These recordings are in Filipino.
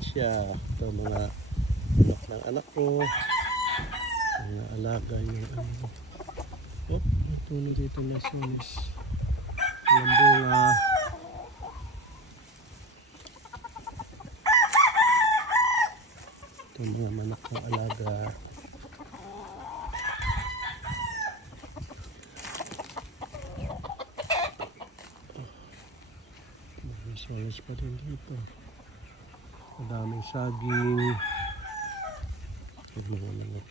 probinsya. Ito mga anak ng anak ko. Mga alaga yung ano. Oh, tuno dito na sonis. Walang bunga. Ito mga manak ng alaga. May sonis pa din dito. Madaming saging. Ito mga manak.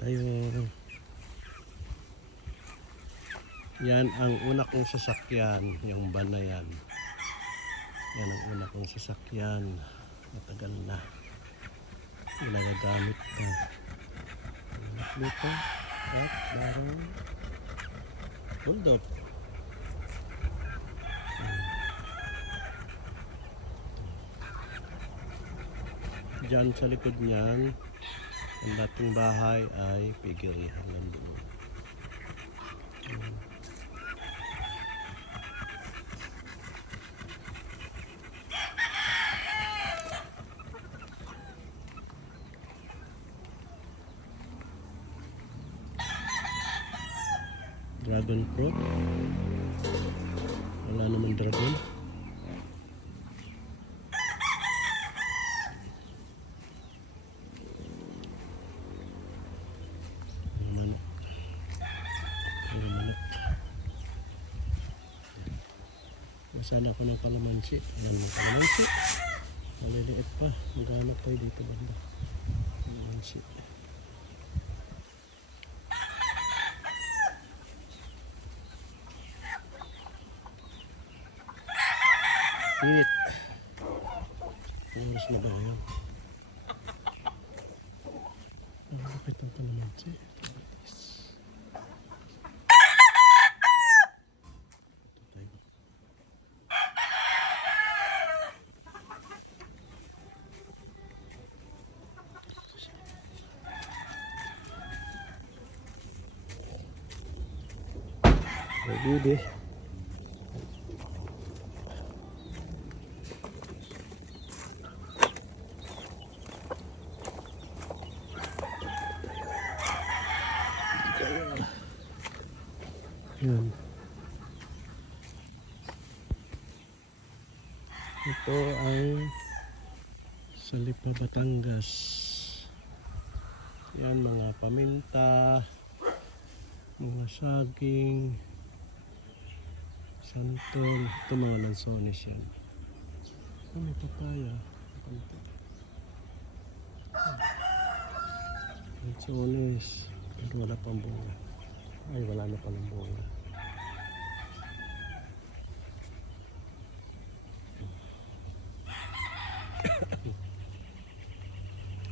Tayo. Yan ang una kong sasakyan, yung van na yan. Yan ang una kong sasakyan. Matagal na. Ginagamit ko. Dito. At barang bundok. Diyan sa likod niyan, ang dating bahay ay pigirihan lang doon. Dragon fruit. Wala naman dragon. Sana ako ng kalamansi. Ayan mo kalamansi. Maliliit pa. Maghanap tayo dito banda. Kalamansi. Eat. Alas na ba yan? Bakit ang kalamansi? Bibi. Yan. Ito ay Salipa, Batangas. Yan mga paminta, mga saging, santol. Ito mga lansones yan. Ito may papaya. Lansones. Pero wala pang bunga. Ay, wala na palang bunga.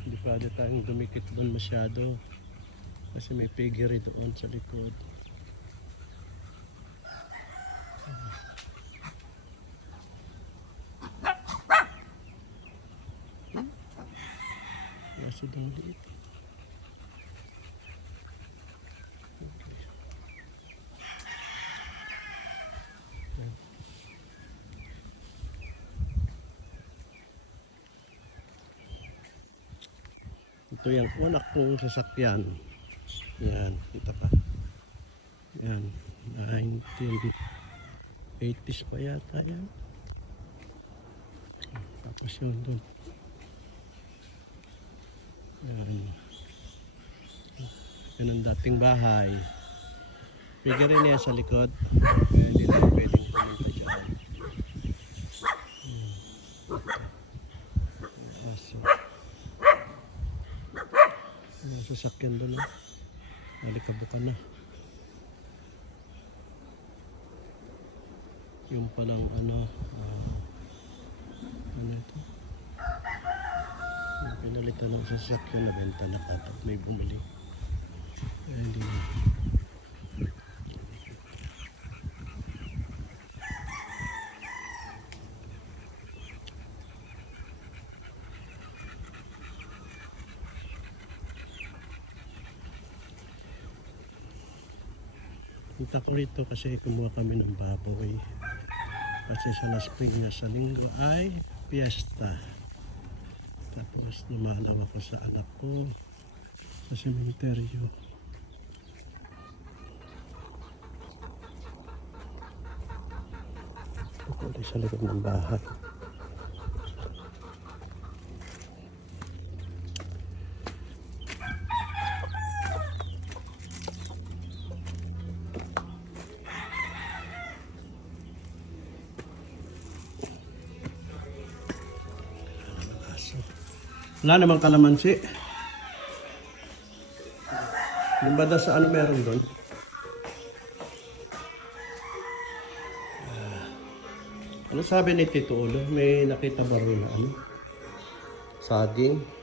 Hindi pwede tayong dumikit doon masyado. Kasi may piggery doon sa likod. Sidang liit. Ito yung anak kong sasakyan. Yan, kita pa. Yan, 1980s pa yata yan. Tapos yun doon. Yan. Yan ang dating bahay. Pigay rin yan sa likod. Kaya hindi tayo pwedeng pumunta dyan. Aso. Yan, sasakyan doon. Halikabukan na. Yung palang ano ito? Pinalitan ng sasakyan na benta na at may bumili. Hindi na. Punta ko rito kasi kumuha kami ng baboy. Kasi sa Las Piñas sa linggo ay piyesta. Tapos lumalaw ako sa anak ko sa sementeryo. Ako ulit sa likod ng bahay. Wala namang kalamansi. Yung bada sa ano meron doon? Ano sabi ni Tito Ulo? May nakita ba rin na ano? Saging?